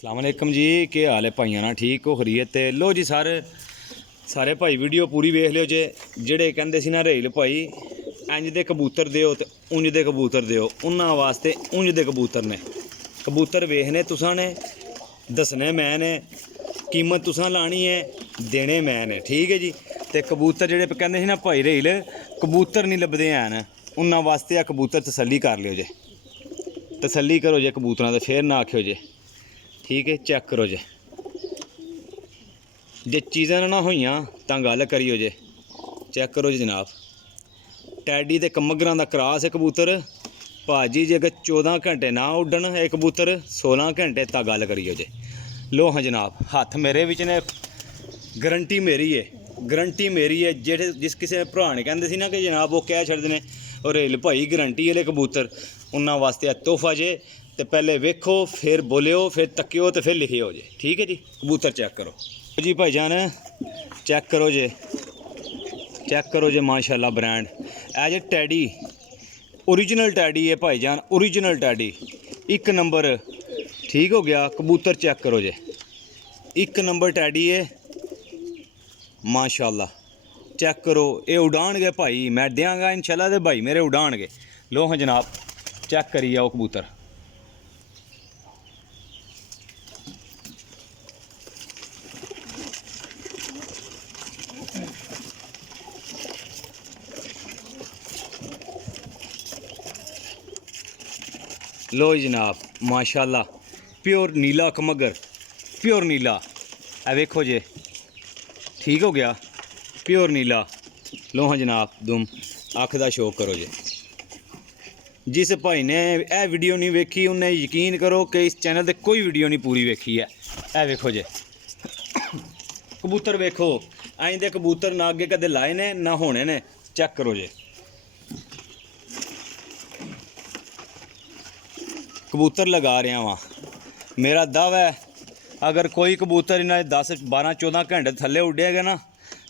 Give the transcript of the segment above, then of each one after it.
अस्सलाम वालेकुम जी, के हाल है भाइयां ना? ठीक हो खरीत? ते लो जी सारे भाई वीडियो पूरी वेख लियो जे। जेड़े कहंदे सी ना रेल भाई इंज दे कबूतर दिओ ते उंज दे कबूतर दिओ, उन्हां वास्ते उंज दे कबूतर ने। कबूतर वेखने तुसां ने, दसने मैं ने, कीमत तुसां लानी है, देने मैं ने। ठीक है जी। ते कबूतर जेड़े कहंदे सी ना भाई रेल कबूतर नहीं लभदे हैन, उन्हां वास्ते आ कबूतर तसल्ली कर लियो जे। तसल्ली करो जे कबूतरां ते फिर ना आखियो जे। ठीक है, चेक करो जे। जे चीज़ां ना होइयां तां गल करियो जे। चेक करो जी जनाब, टैडी ते कमगरां दा क्रॉस है कबूतर। भाजी जे अगर 14 घंटे ना उड्डन ये कबूतर 16 घंटे तां गल करियो जे। लो हाँ जनाब, हत्थ मेरे विच ने, गारंटी मेरी है, गारंटी मेरी है। जेह्ड़े जिस किसी भरा ने कहंदे सी ना कि जनाब वो कह छड्डदे ने और रेल भाई गारंटी आह्ले कबूतर, उन्हां वास्ते तोहफा जे। ते पहले वेखो फिर बोलियो, फिर तक्कियो ते फिर लिखियो जे। ठीक है जी। कबूतर चेक करो जी भाईजान, चेक करो जे, चेक करो जे माशाल्लाह brand as a teddy, original teddy है भाईजान, ओरिजिनल टैडी, एक नंबर। ठीक हो गया। कबूतर चेक करो जे, एक नंबर टैडी है माशाल्लाह। चेक करो, ये उड़ानगे भाई, मैं देंगा इंशाल्लाह ते भाई मेरे उड़ानगे। लो हाँ जनाब, चेक करी जाओ कबूतर। लो जी जनाब, माशाल्लाह प्योर नीला कमगर, प्योर नीला। ए वेखो जे, ठीक हो गया, प्योर नीला। लो हाँ जनाब, दुम अख दा शौक करो जे। जिस भाई ने यह वीडियो नहीं वेखी उन्हें यकीन करो कि इस चैनल ते कोई वीडियो नहीं पूरी वेखी है। ए वेखो जे कबूतर, वेखो अं दे कबूतर ना अगे कदे लाए ने ना होने ने। चेक करो जे, कबूतर लगा रहा वहाँ। मेरा दावा है अगर कोई कबूतर इन्हें 10 12 14 घंटे थल्ले उड्डेगा ना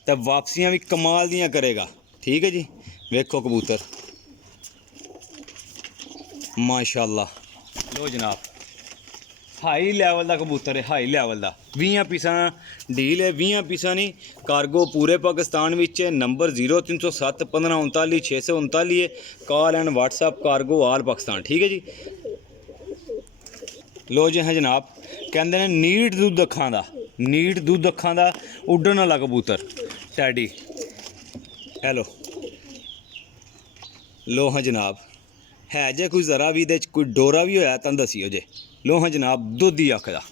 तो वापसियाँ भी कमाल दियाँ करेगा। ठीक है जी। वेखो कबूतर माशाल्लाह। लो जनाब, हाई लैवल का कबूतर है, हाई लैवल का। 20 पीसा डील है, 20 पीसा नहीं। कार्गो पूरे पाकिस्तान में नंबर 0307 1539 639 है। कॉल एंड व्हाट्सअप कार्गो आल पाकिस्तान। ठीक है जी। लो जी हाँ जनाब, कहते हैं नीट दुद्ध अखां दा, नीट दुद्ध अखां दा उड्डन वाला कबूतर टैडी। हेलो, लो हाँ जनाब, है जे कोई ज़रा भी कोई डोरा भी होया तां दसियो जे। लो हाँ जनाब, दुद्ध ही अख दा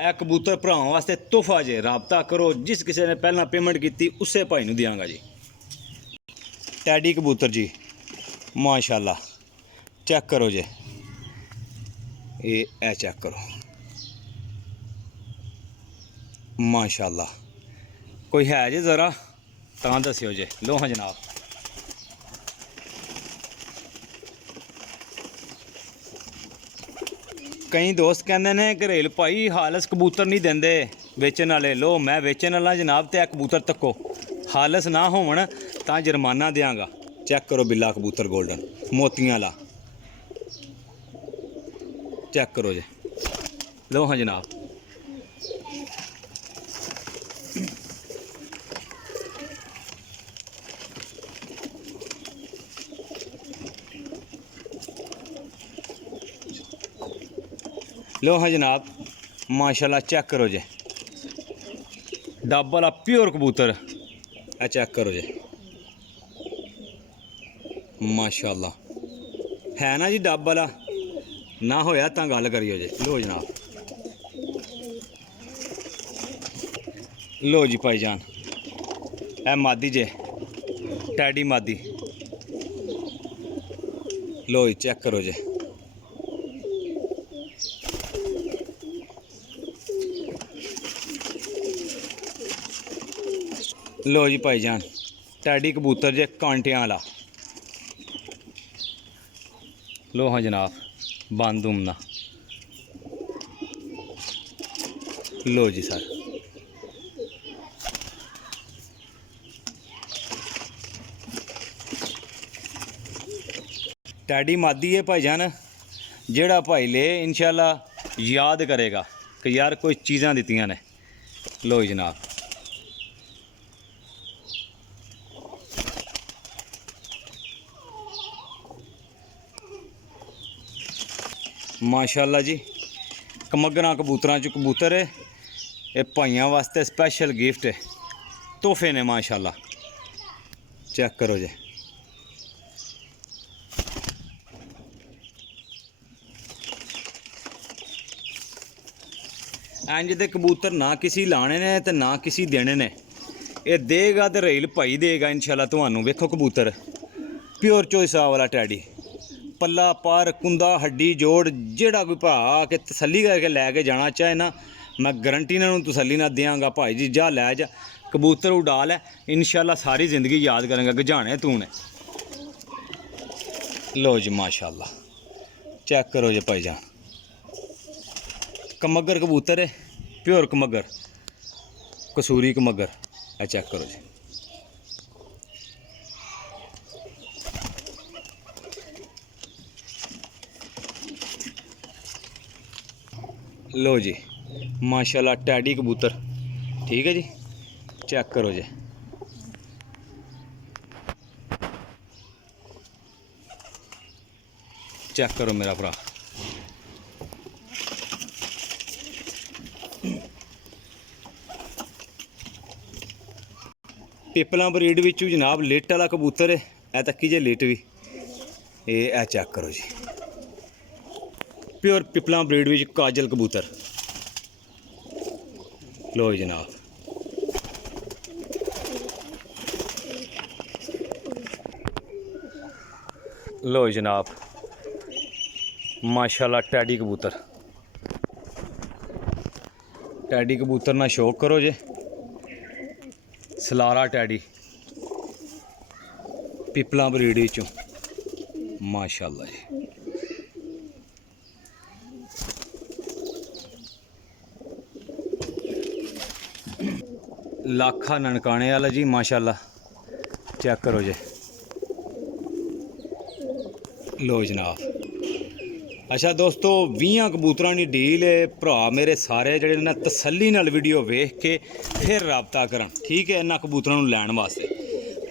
ए कबूतर भरावां वास्ते तोहफा जे। राबता करो, जिस किसी ने पहला पेमेंट की उसे भाई नूं दियांगा जी। टैडी कबूतर जी माशाल्लाह, चेक करो जे। ए चेक करो माशाल्लाह, कोई है जे ज़रा तां दस्यो जे। लो हाँ जनाब, कई दोस्त कहते हैं कि रेल भाई हालस कबूतर नहीं देंदे बेचन वाले। लो मैं बेचन वाला जनाब, ते कबूतर तक्को, हालस ना होवन तां जुर्माना देंगा। चेक करो बिल्ला कबूतर गोल्डन मोतियां वाला, चेक करो जे। लो हाँ जनाब, लो हाँ जनाब माशाल्लाह, चेक करो जे। डब वाला प्योर कबूतर है, चेक करो जे माशाल्लाह। है ना जी डब वाला, ना होया तां गल करियो जे। लो जनाब, लो जी भाईजान, ए मादी जे, टैडी मादी। लो जी चेक करो जे। लो जी भाईजान, टैडी कबूतर जे कांटियां वाला। लो हाँ जनाब, बंद उमना। लो जी सर, टैडी मादी है भाईजान, ਜਿਹੜਾ ਭਾਈ ਲੇ इंशाल्लाह याद करेगा कि यार कोई चीज़ां दित्तियां ने। लो जनाब माशाल्लाह जी, कमगरां कबूतरां च कबूतर है, ये भाइयों वास्ते स्पैशल गिफ्ट है, तोहफे ने माशाल्लाह। चेक करो जी। इंज दे कबूतर ना किसी लाने ने ते ना किसी देने ने, ये देगा तो रेल भाई देगा इंशाल्लाह तुहानू। वेखो कबूतर प्योर चोइसा वाला टैडी, पल्ला पर कुंदा हड्डी जोड़ जेड़ा कोई भा के तसल्ली करके लैके जाना चाहे ना, मैं गारंटी इन्होंने तसल्ली ना देंगा भाई जी जा लै जा कबूतर उड़ा लै, इंशाल्लाह सारी ज़िंदगी याद करेंगे गजाने तू ने। लो जी माशाल्लाह चेक करो जी भाईजान, कमगर कबूतर है, प्योर कमगर, कसूरी कमगर, चेक करो जी। लो जी माशाल्लाह टैडी कबूतर, ठीक है जी। चेक करो जी, चेक करो मेरा भरा। पिपला ब्रीड विचू जनाब लिट वाला कबूतर है, ए तक्की जे लिट भी ये चेक करो जी, प्योर पिपला ब्रीड विच काजल कबूतर। लो जनाब लो जनाब माशाल्लाह टैडी कबूतर, टैडी कबूतर ना शौक करो जे, सलारा टैडी पिपला ब्रीड विचों माशाल्लाह जी। लाखा ननकाने वाला जी माशाल्लाह, चेक करो जी। लो जनाब अच्छा दोस्तों 20 कबूतरां दी डील है, भरा मेरे सारे जिहड़े ने तसल्ली नाल वीडियो वेख के फिर राबता करन, ठीक है, इन्हां कबूतरां नूं लैण वास्ते।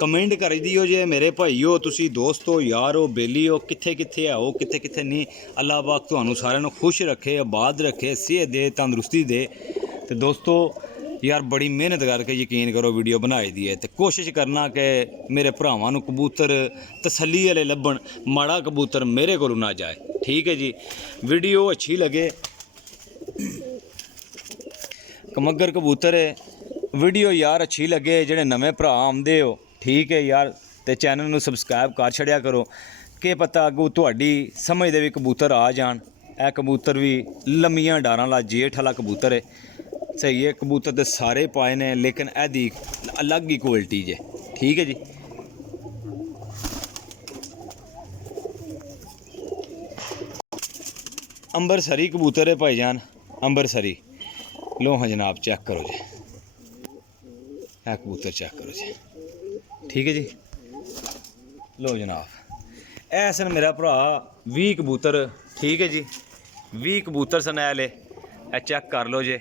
कमेंट कर दिओ जे मेरे भाईओ, तुसी दोस्तो यारो बेलीओ, कित्थे कित्थे आओ कित्थे कित्थे नहीं। अल्लाह पाक तुहानूं सारिआं नूं खुश रखे, आबाद रखे, सेहत दे, तंदुरुस्ती दे। ते दोस्तों यार बड़ी मेहनत करके यकीन करो वीडियो बनाई दी है, तो कोशिश करना कि मेरे भरावां नूं कबूतर तसल्ली वाले लभण, माड़ा कबूतर मेरे कोलों ना जाए, ठीक है जी। वीडियो अच्छी लगे, कमगर कबूतर है, वीडियो यार अच्छी लगे, जेडे नवे भरा आंदे हो, ठीक है यार, तो चैनल नूं सबसक्राइब कर छड़िया करो, कि पता अगों तुहाडी समझ दे भी कबूतर आ जाण। ए कबूतर भी लम्मियां डारां ला जेठ वाला कबूतर है, सही है। कबूतर तो सारे पाए ने, लेकिन एदी अलग ही क्वालिटी जे, ठीक है जी। अंबरसरी कबूतर है भाईजान, अंबरसरी। लो हाँ जनाब चेक करो जी, है कबूतर चेक करो जी, ठीक है जी। लो जनाब ऐसे मेरा भरा 20 कबूतर, ठीक है जी, 20 कबूतर सन ऐले, चेक कर लो जे।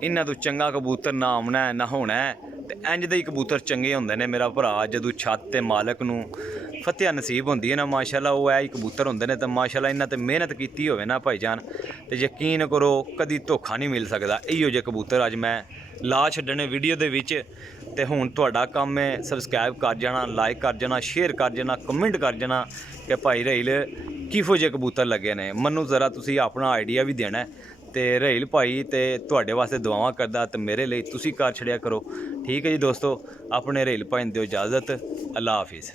इन्हां तो चंगा कबूतर ना आना है ना होना है, तो इंज दे ही कबूतर चंगे होंदे ने मेरा भरा। जदों छत ते मालक नूं फतेहा नसीब होंदी है ना माशाल्लाह, वो ऐ कबूतर होंदे ने। तो माशाल्लाह इन्हां ते मेहनत कीती होवे ना भाईजान, तो यकीन करो कदी धोखा नहीं मिल सकदा। इहो जे कबूतर अज मैं ला छड्डने वीडियो दे विच, ते हुण तुहाडा काम है सबसक्राइब कर जाना, लाइक कर जाना, शेयर कर जाना, कमेंट कर जाना कि भाई रहील किहो जे कबूतर लगे ने। मन्नू ज़रा तुसी अपना आइडिया भी देना है, तो रहील भाई तो तुहाडे वास्ते दुआवां करदा, तो मेरे लिए तुसी कर छड़िया करो, ठीक है जी दोस्तों। अपने रहील भाई दिओ इजाज़त, अल्लाह हाफिज़।